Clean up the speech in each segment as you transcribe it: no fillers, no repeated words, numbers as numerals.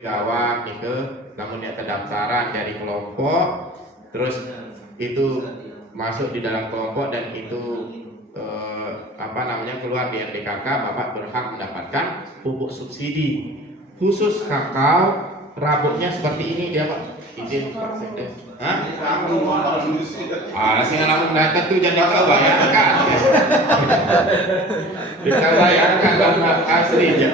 gawat itu, namun ya pendaftaran dari kelompok, terus itu masuk di dalam kelompok dan itu keluar di RDKK, Bapak berhak mendapatkan pupuk subsidi. Khusus kakao, rabotnya seperti ini dia Pak. Izin Pak Sekdes. Hah? Sehingga lamun datang tuh jangan kau bayarkan. Bisa bayarkan karena asli aja.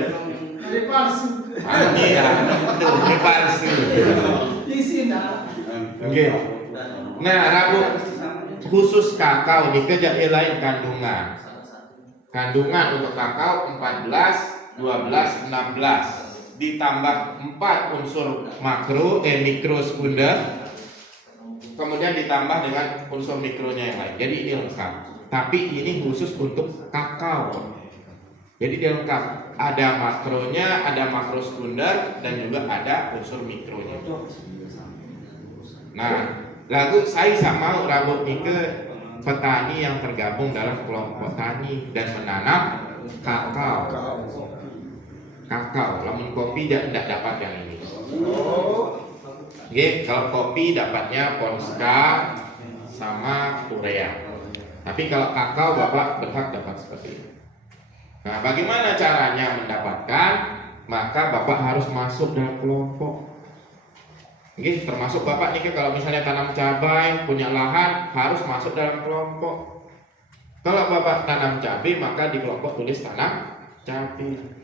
Iya, betul, palsu. Oke. Nah, rabut khusus kakao dikejar lain kandungan. Kandungan untuk kakao 14, 12, 16 ditambah 4 unsur mikro sekunder, kemudian ditambah dengan unsur mikronya yang lain. Jadi ini lengkap. Tapi ini khusus untuk kakao. Jadi dia lengkap. Ada makronya, ada makro sekunder, dan juga ada unsur mikronya. Nah, lalu saya sama rabut ke petani yang tergabung dalam kelompok tani dan menanam kakao. Lamun kopi tidak dapat yang ini. Oke, kalau kopi dapatnya Ponska sama urea. Tapi kalau kakao Bapak berhak dapat seperti ini. Nah, bagaimana caranya mendapatkan? Maka Bapak harus masuk dalam kelompok. Oke, termasuk Bapak nih kalau misalnya tanam cabai, punya lahan, harus masuk dalam kelompok. Kalau Bapak tanam cabai, maka di kelompok tulis tanam cabai.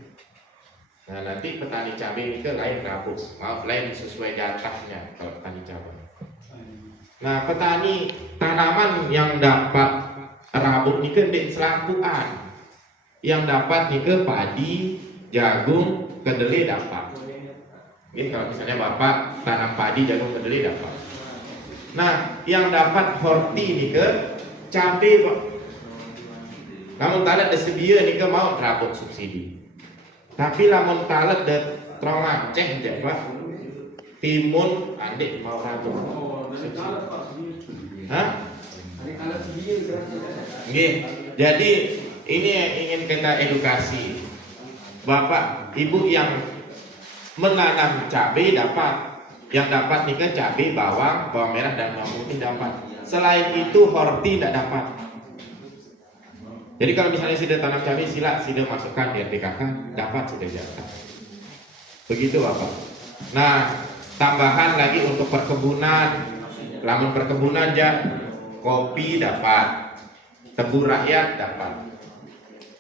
Nah, nanti petani cabai itu lain rabut, lain sesuai jatahnya kalau petani cabai. Nah, petani tanaman yang dapat rabut ini kan di selakuan. Yang dapat nih ke padi, jagung, kedelai dapat. Oke, kalau misalnya Bapak tanam padi, jagung, kedelai dapat. Nah, yang dapat horti nih ke cabai Pak. Namun talet sedia nih ke mau rabut subsidi. Tapi lamun talet de trong Aceh aja Pak. Timun adik mau rabut. Hah? Oke, jadi ini yang ingin kita edukasi. Bapak, Ibu yang menanam cabai dapat. Yang dapat nih kan cabai, bawang merah dan bawang putih dapat. Selain itu horti tidak dapat. Jadi kalau misalnya sudah tanam cabai, sudah masukkan di RDKK, dapat sudah jatah. Begitu Bapak. Nah, tambahan lagi untuk perkebunan. Lamun perkebunan kopi dapat, tebu rakyat dapat,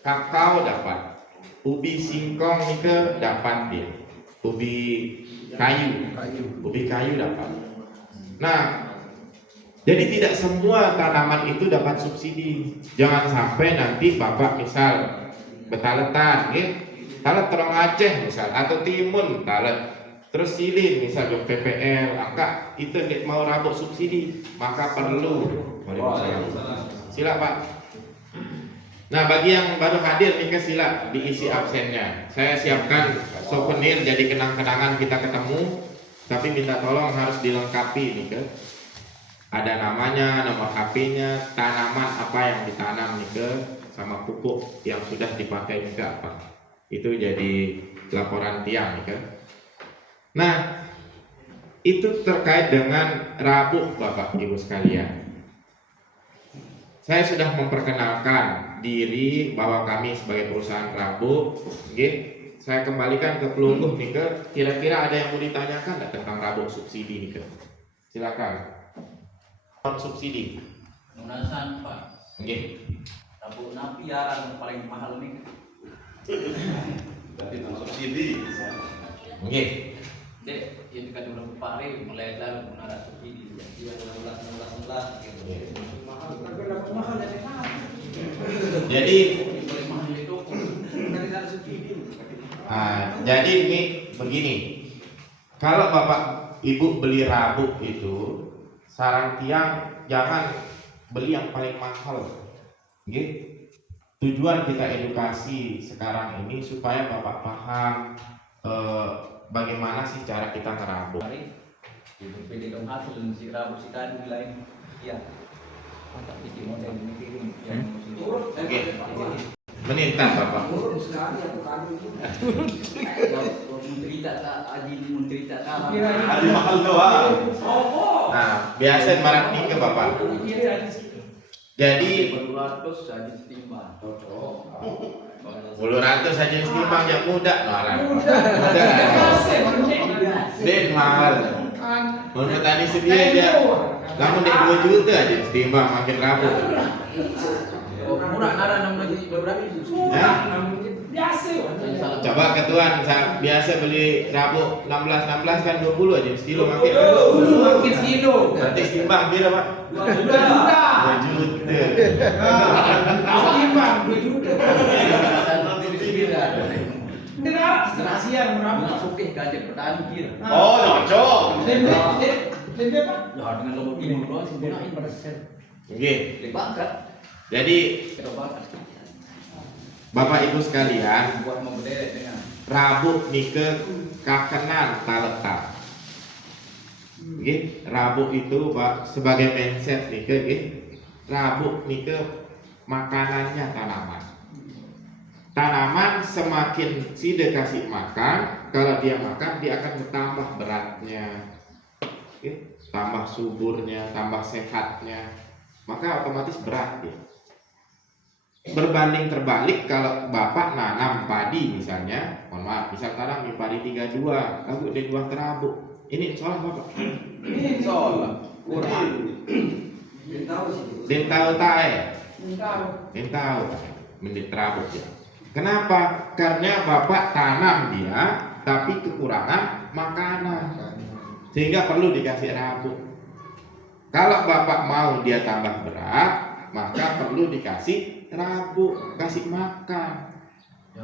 kakao dapat, ubi singkong nih dapat dia, ubi kayu dapat. Nah, jadi tidak semua tanaman itu dapat subsidi. Jangan sampai nanti Bapak misal betaletan, talet terong Aceh misal, atau timun talet, terus silin misal ke PPL, angka itu mau rabut subsidi, maka perlu. Sila Pak. Nah, bagi yang baru hadir nih sila diisi absennya. Saya siapkan souvenir jadi kenang-kenangan kita ketemu, tapi minta tolong harus dilengkapi nih ke. Ada namanya, nomor HP-nya, tanaman apa yang ditanam nih ke, sama pupuk yang sudah dipakai nih ke apa. Itu jadi laporan tiang nih ke. Nah, itu terkait dengan rabuk Bapak Ibu sekalian. Saya sudah memperkenalkan diri bahwa kami sebagai perusahaan rabuk. Saya kembalikan ke pelungguh nih ke. Kira-kira ada yang mau ditanyakan nggak tentang rabuk subsidi nih ke? Silakan. Subsidi. Lunasan Pak. Rabuk napi yang paling mahal nih. Tapi subsidi. Dek, yang dikasih orang pare mulai lalu menara subsidi. Jadi ulas gitu. Jadi jadi ini begini. Kalau Bapak Ibu beli rabuk itu, saran tiang jangan beli yang paling mahal. Tujuan kita edukasi sekarang ini supaya Bapak paham bagaimana sih cara kita ngerabuk. Pilih dong hasil si rabuk si kadu lain. Iya. Mantap bikin model ini kirim. Oke. menitah bapak. Hari mahal doang. Nah, biasa marah nih ke bapak. Jadi 200 saja setimbang. 100 saja istimbang yang muda, noran. Den mahal. Menurut tani sedia aja. Namun dek 2 juta aja istimbang makin rabuk. Murah nara 6 berapa itu? Ya? Biasa. Coba ketuan saya biasa beli rabuk 16 kan 20 aja sekilo makin. Makin kilo. Nanti istimbang kira Pak. 2 juta. 2 juta. Setimbang 2 juta. Benar, serasian berapa? Masuk gaji petani kira. Oh, cocok. Tempe Pak? Ya dengan logo timur doang sih gunain persen. Oke. Dibangkat. Jadi Kita bangkat. Bapak Ibu sekalian, Buat mau berderet dengan rabuk nike kakenan taletak. Oke, rabuk itu Pak sebagai mindset nike, oke. Rabuk nike makanannya tanaman. Tanaman semakin sida kasih makan, kalau dia makan dia akan bertambah beratnya, oke? Tambah suburnya, tambah sehatnya, maka otomatis berat dia. Berbanding terbalik kalau bapak nanam padi misalnya, mohon maaf, misal tanam di padi 32, lalu dia buah terabuk, ini insya Allah bapak. Insya Allah. Kurang. Den tahu tae, Tahu. den tahu, menit terabuk ya. Kenapa? Karena bapak tanam dia, tapi kekurangan makanan, sehingga perlu dikasih rabuk. Kalau bapak mau dia tambah berat, maka perlu dikasih rabuk, kasih makan.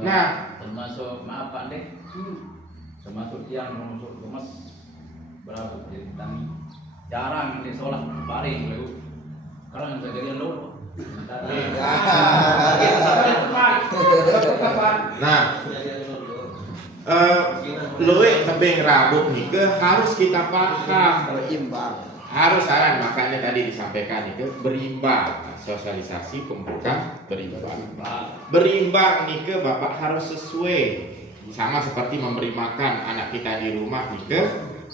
Nah, termasuk maaf Pak Dek, termasuk yang masuk gemes berapa jadi tani jarang ini sholat baring lalu karena nggak jadi lo. nah, luwe tebing rabuk nih harus kita paham. Harus saran, makanya tadi disampaikan itu berimbang, sosialisasi pembuka berimbang. Berimbang nih bapak harus sesuai, sama seperti memberi makan anak kita di rumah nih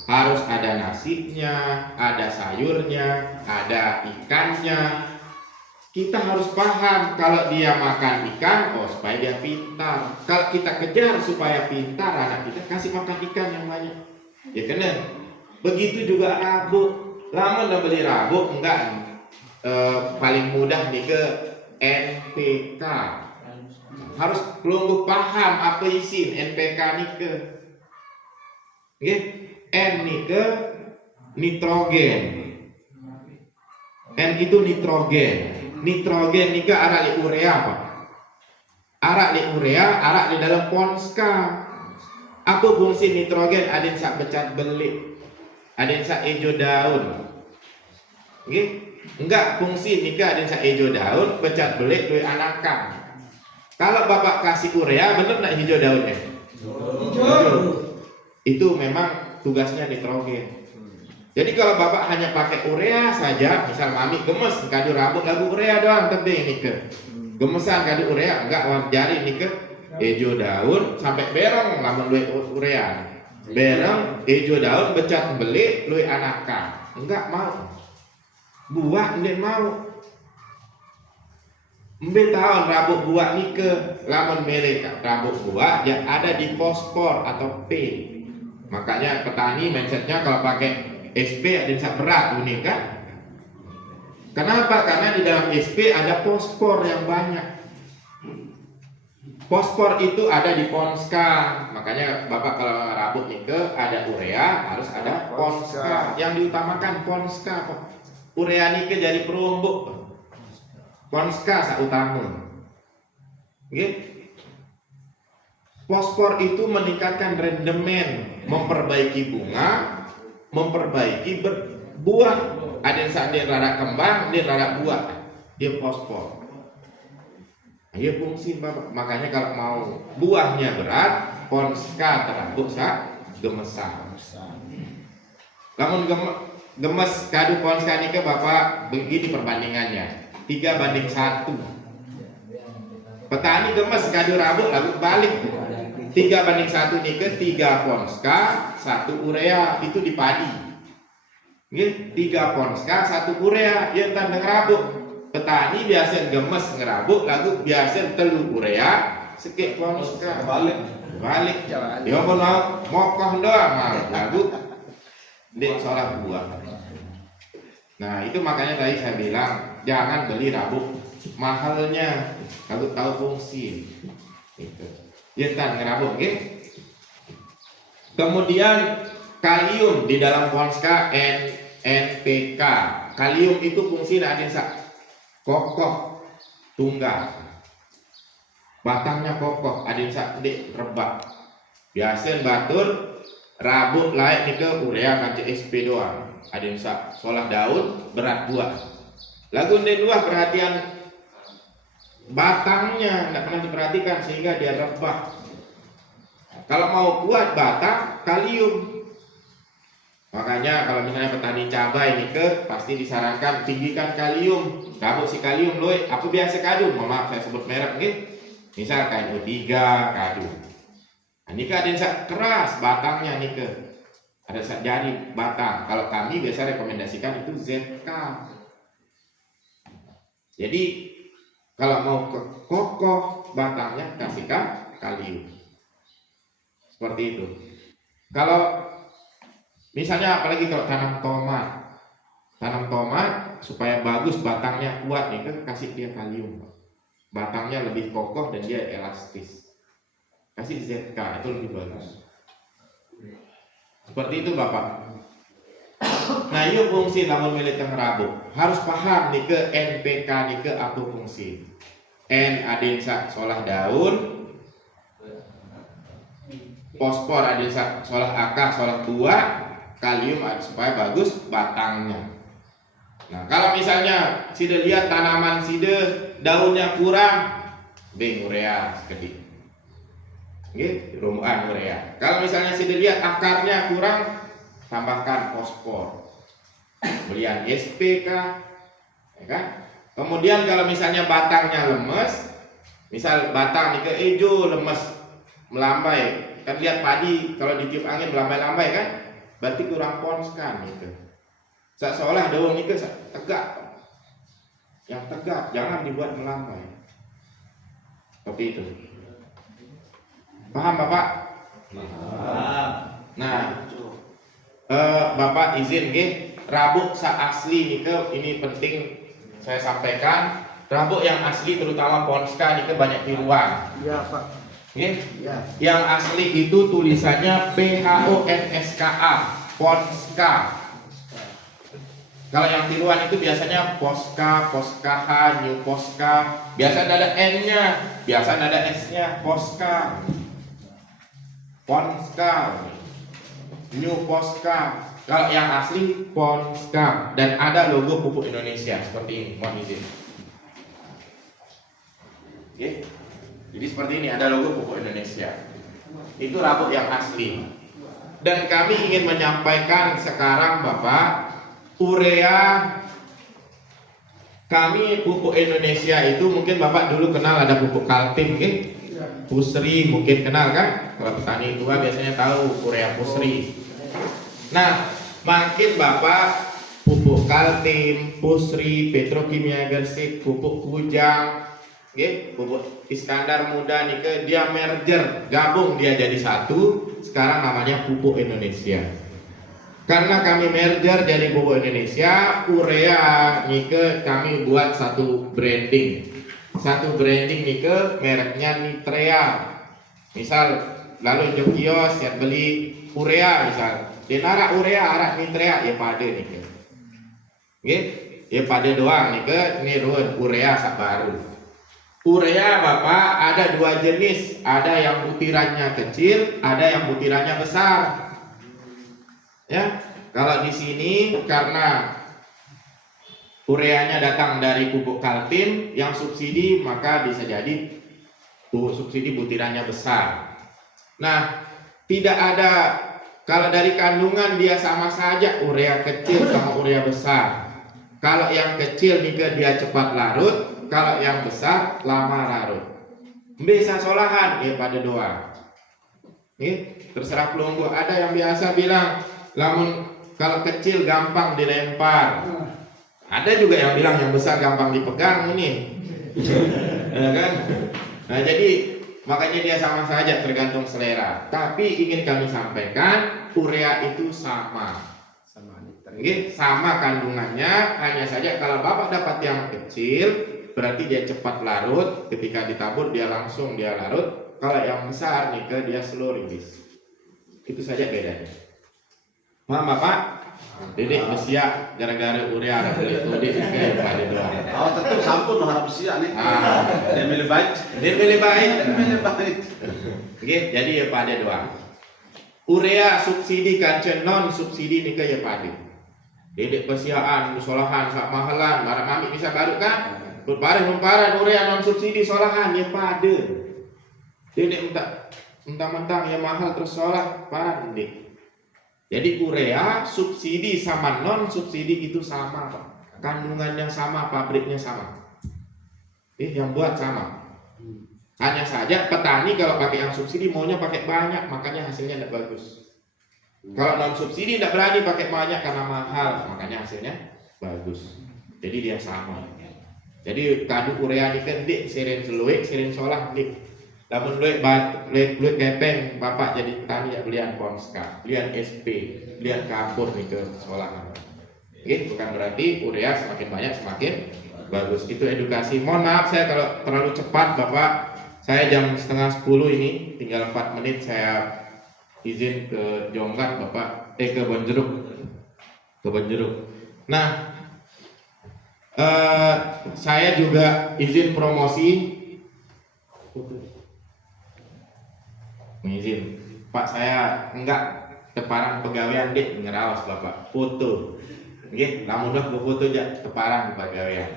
harus ada nasinya, ada sayurnya, ada ikannya. Kita harus paham kalau dia makan ikan, oh supaya dia pintar. Kalau kita kejar supaya pintar anak kita, kasih makan ikan yang banyak. Ya kena. Begitu juga rabuk. Lama udah beli rabuk enggak paling mudah nih ke NPK. Harus kelungguh paham apa isi NPK nih ke. Oke? N nih ke nitrogen. N itu nitrogen. Nitrogen nih ke arak li urea apa? Arak li urea, arak di dalam ponska. Apa fungsi nitrogen? Ada yang sak becat belik, ada yang sak hijau daun. Oke? Enggak fungsi nika ada yang sak hijau daun, becat belik duit anakan. Kalau bapak kasih urea, bener nggak hijau daunnya? Hijau. Itu memang tugasnya nitrogen. Jadi kalau bapak hanya pakai urea saja, misal mami gemes, kadu rabuk lagu urea doang tebing nika. Gemesan kadu urea, enggak jari nika hijau daun sampai berong lamun duit urea. Berong hijau daun becat belik duit anakan. Enggak mau. Buah ndak mau. Mbe tahun rabuk buah nike lamun mereka rabuk buah yang ada di fosfor atau P. Makanya petani mindsetnya kalau pakai SP ada yang berat ini kan. Kenapa? Karena di dalam SP ada fosfor yang banyak. Fosfor itu ada di ponska. Makanya bapak kalau rabuk nike ada urea harus ada ponska. Yang diutamakan ponska kok. Urea nike jadi perumbuk. Ponska sak utama. Oke? Fosfor itu meningkatkan rendemen, memperbaiki bunga, memperbaiki buah. Ada yang saat dia rada kembang, dia rada buah, dia fosfor. Iya fungsi bapak. Makanya kalau mau buahnya berat, ponska terambuk sak gemesan. Namun gemes kadu ponska nike bapak begini perbandingannya 3:1. Petani gemes kado rabuk lalu balik 3:1 nih ke 3 ponska 1 urea itu di padi. Nggih, 3 ponska 1 urea yang tanda ngerabuk. Petani biasa gemes ngerabuk lalu biasa telu urea sekek ponska balik. Dia mau mokoh doang lalu dek solah buah. Nah, itu makanya tadi saya bilang jangan beli rabuk mahalnya kalau tahu fungsi. Itu. Yentan ngerabuk, okay? Kemudian kalium di dalam ponska NPK. Kalium itu fungsi ada kokoh tunggal. Batangnya kokoh, ada dek rebak. Biasa batur rabuk lain nih ke urea kaca SP doang. Ada solah daun berat buah. Lagu dua perhatian batangnya tidak pernah diperhatikan sehingga dia rebah. Kalau mau kuat batang kalium. Makanya kalau misalnya petani cabai ini pasti disarankan tinggikan kalium. Kabut si kalium loh, apa biasa kadu? Maaf saya sebut merek nih. Misal kayak O3 kadu. Nah, ini kan ada keras batangnya nih ada jari batang. Kalau kami biasa rekomendasikan itu ZK. Jadi kalau mau kokoh batangnya kasihkan kalium. Seperti itu. Kalau misalnya apalagi kalau tanam tomat supaya bagus batangnya kuat nih kasih dia kalium. Batangnya lebih kokoh dan dia elastis. Kasih ZK itu lebih bagus. Seperti itu Bapak. Nah, iya fungsi namun milik rabuk. Harus paham nih ke NPK nih ke apa fungsi. N ada solah daun, fosfor ada solah akar, solah buah, kalium supaya bagus batangnya. Nah, kalau misalnya sida lihat tanaman sida daunnya kurang, urea sedikit. Nggih, rumuan urea. Kalau misalnya sida lihat akarnya kurang, tambahkan fosfor. Belian SPK, ya kan? Kemudian kalau misalnya batangnya lemes, misal batang nih ke hijau lemes, melambai, kan lihat padi kalau ditiup angin melambai-lambai kan, berarti kurang ponskan gitu. Seolah daun nih ke tegak, yang tegak jangan dibuat melambai. Seperti itu. Paham Bapak? Paham. Nah, Bapak izin nggih. Rabuk asli nih ini penting saya sampaikan. Rabuk yang asli terutama ponska nih banyak tiruan. Iya Pak. Ya. Yang asli itu tulisannya PHONSKA, ponska. Kalau yang tiruan itu biasanya poska, poskaha, new poska. Biasa ada N-nya, biasa ada S-nya, poska, ponska, new poska. Kalau yang asli ponska dan ada logo pupuk Indonesia seperti ini, mohon izin. Oke. Jadi seperti ini ada logo pupuk Indonesia. Itu rabuk yang asli. Dan kami ingin menyampaikan sekarang Bapak, urea kami pupuk Indonesia itu mungkin Bapak dulu kenal ada pupuk Kaltim, Pusri mungkin kenal kan? Kalau petani tua biasanya tahu urea Pusri. Nah, makin Bapak pupuk Kaltim, Pusri, Petrokimia Gersik, pupuk Kujang, pupuk Iskandar Muda nih dia merger, gabung dia jadi satu, sekarang namanya pupuk Indonesia. Karena kami merger jadi pupuk Indonesia, urea nih kami buat satu branding. Satu branding nih mereknya Nitrea. Misal lalu Jokios siap beli urea misal. Denara urea arak Nitrea ya pada nih ya pada doang nih ini urea sak baru. Urea Bapak ada dua jenis, ada yang butirannya kecil, ada yang butirannya besar. Ya, kalau di sini karena ureanya datang dari pupuk Kaltim yang subsidi maka bisa jadi subsidi butirannya besar. Nah, tidak ada. Kalau dari kandungan dia sama saja urea kecil sama urea besar. Kalau yang kecil nih dia cepat larut, kalau yang besar lama larut. Bisa solahan, pada doa. Terserah pelunggu. Ada yang biasa bilang, lamun kalau kecil gampang dilempar. Ada juga yang bilang yang besar gampang dipegang ini. Ya kan? Nah, jadi makanya dia sama saja tergantung selera. Tapi ingin kami sampaikan, urea itu sama. Sama kandungannya, hanya saja kalau Bapak dapat yang kecil, berarti dia cepat larut. Ketika ditabur dia langsung dia larut. Kalau yang besar nih dia slow release. Itu saja bedanya. Paham Bapak? Dedek besia gara-gara urea ada kulit udik kayak pada doa. Oh, tentu sampun harap sia nih. Dia milih baik. Dia pilih baik. Milih baik. Oke, jadi ya pada doa. Urea subsidi kancen non subsidi nih ya pada. Dedek besiaan, musolahan, sak mahalan, barang kami bisa baru kan? Lumparan urea non subsidi solahan ya pada. Dedek mentang-mentang ya mahal terus solah parah dedek. Jadi urea subsidi sama non subsidi itu sama Pak. Kandungannya sama, pabriknya sama. Yang buat sama. Hanya saja petani kalau pakai yang subsidi maunya pakai banyak, makanya hasilnya tidak bagus. Kalau non subsidi tidak berani pakai banyak karena mahal, makanya hasilnya bagus. Jadi dia sama. Jadi kadu urea ini kan dik sirin seluik, sirin solah dik. Namun duit kepeng, Bapak jadi petani ya belian Ponska, belian SP, belian kapur nih ke sekolahan. Bukan berarti urea semakin banyak semakin bagus. Itu edukasi. Mohon maaf saya kalau terlalu cepat Bapak. Saya jam setengah 10 ini, tinggal 4 menit saya izin ke Jonggat Bapak, ke Bonjeruk. Nah, saya juga izin promosi. Mengizin, Pak saya enggak teparan pegawaian dek ngerawas Bapak foto. Nggih, namun dah foto aja teparan pegawaian.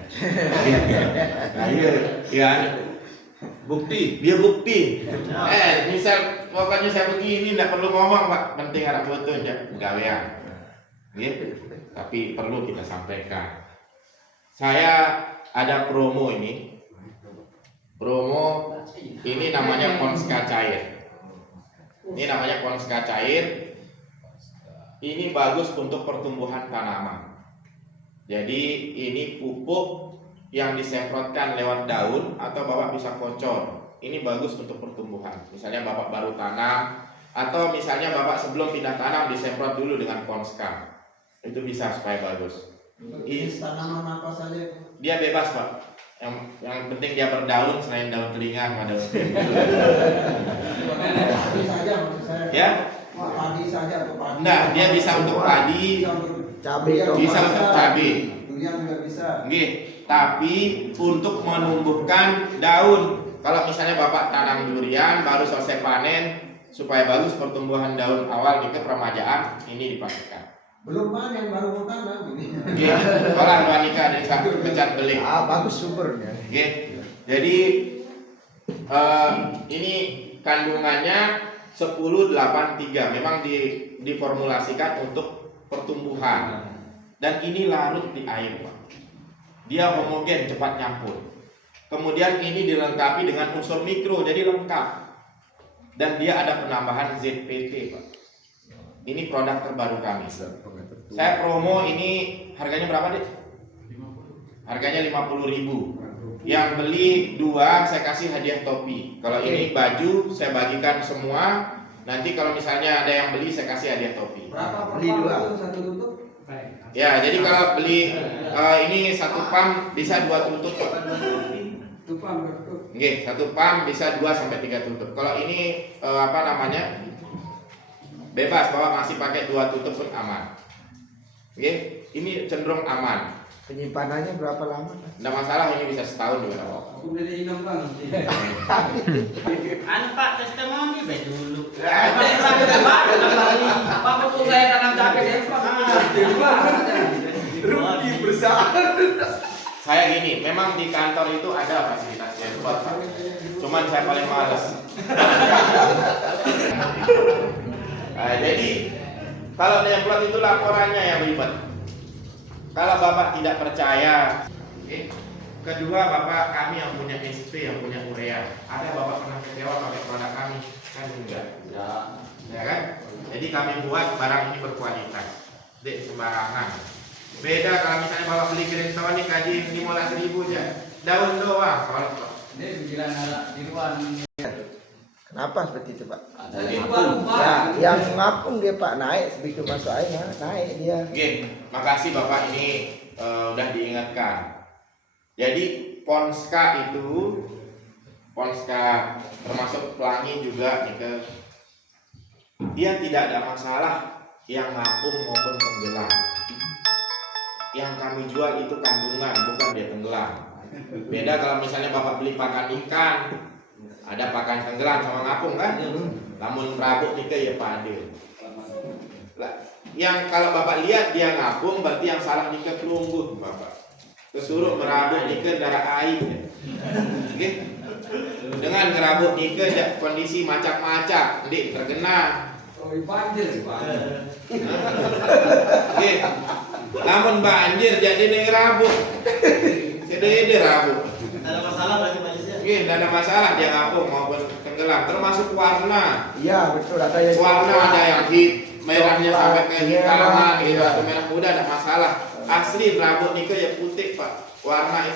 Nah, iya, Bukti. dia bukti. Misal pokoknya saya begini enggak perlu ngomong Pak, penting ada foto aja pegawaian. Nggih, tapi perlu kita sampaikan. Saya ada promo ini. Promo ini namanya Ponska cair. Ini namanya Ponska cair. Ini bagus untuk pertumbuhan tanaman. Jadi ini pupuk yang disemprotkan lewat daun atau Bapak bisa kocor. Ini bagus untuk pertumbuhan. Misalnya Bapak baru tanam atau misalnya Bapak sebelum pindah tanam disemprot dulu dengan Ponska. Itu bisa supaya bagus. Tanaman apa saja? Dia bebas Pak. Yang penting dia berdaun selain daun telinga sama daun Padi saja maksud saya. ya. Padi saja atau padi. Nah, dia bisa untuk padi, Cabai, bisa untuk cabai. Durian juga bisa. Nggih, tapi untuk menumbuhkan daun. Kalau misalnya Bapak tanam durian baru selesai panen supaya bagus pertumbuhan daun awal di kepermajaan ini dipastikan. Belum panen baru mau tanam ini. Nggih, sekolah wanita dari satu kecat belik. Bagus sumbernya. Nggih. Jadi ini kandungannya 1083 memang diformulasikan untuk pertumbuhan dan ini larut di air Pak. Dia homogen cepat nyampur. Kemudian ini dilengkapi dengan unsur mikro jadi lengkap dan dia ada penambahan ZPT Pak. Ini produk terbaru kami. Saya promo ini harganya berapa deh? Harganya 50.000. Yang beli 2 saya kasih hadiah topi. Kalau ini baju saya bagikan semua. Nanti kalau misalnya ada yang beli saya kasih hadiah topi. Berapa Beli 2. satu tutup? Ya, jadi kalau beli ini 1 pam bisa 2 tutup. Tupang bertutup. Nggih, 1 pam bisa 2 sampai 3 tutup. Kalau ini apa namanya? Bebas, bahwa masih pakai 2 tutup pun aman. Oke, ini cenderung aman. Penyimpanannya berapa lama? Tidak masalah, ini bisa setahun juga. Aku beli inang bang. Anu Pak, testimoni be dulu. Apa betul saya tanam cabai ya Pak? Rugi bersama. Saya gini, memang di kantor itu ada fasilitas handphone, Pak. Cuman saya paling males. Nah, jadi kalau demplot itu laporannya yang ribet. Kalau Bapak tidak percaya, Kedua, bapak kami yang punya SP, yang punya urea. Ada bapak pernah kecewa pakai produk kami? Kan enggak. Ya kan? Jadi kami buat barang ini berkualitas. Dek sembarangan. Beda kalau misalnya bapak beli Greenstone nih kaji 15.000 aja. Daun doang. Kalau Ini bilang ada tiruan. Kenapa seperti itu Pak? Ada Jadi yang baru Ya, yang ngapung dia Pak naik begitu masuk air naik dia. Oke, makasih Bapak ini udah diingatkan. Jadi Ponska itu, Ponska termasuk pelangi juga nih ke, dia tidak ada masalah yang ngapung maupun tenggelam. Yang kami jual itu kandungan, bukan dia tenggelam. Beda kalau misalnya Bapak beli pakan ikan, ada pakan tenggelam sama ngapung kan? Namun Prabu nih ke ya Pak Ade. Yang kalau Bapak lihat dia ngapung, berarti yang salah nih ke pelungguh Bapak. Kesuruh merabuk nih ke darah air. Oke? Dengan ngerabuk nih ke kondisi macam-macam, nanti terkena. Oh, banjir, Pak. Oke. Namun banjir jadi nih ngerabuk. Jadi rabuk. Tidak ada masalah berarti Pak Jis ya? Oke, tidak ada masalah dia ngapung maupun tenggelam. Termasuk warna. Iya betul ada yang Warna ada yang merahnya sampai ke hitaman gitu, Iya. atau merah muda, tidak masalah. Asli rabuk nih ya putih Pak. Warna itu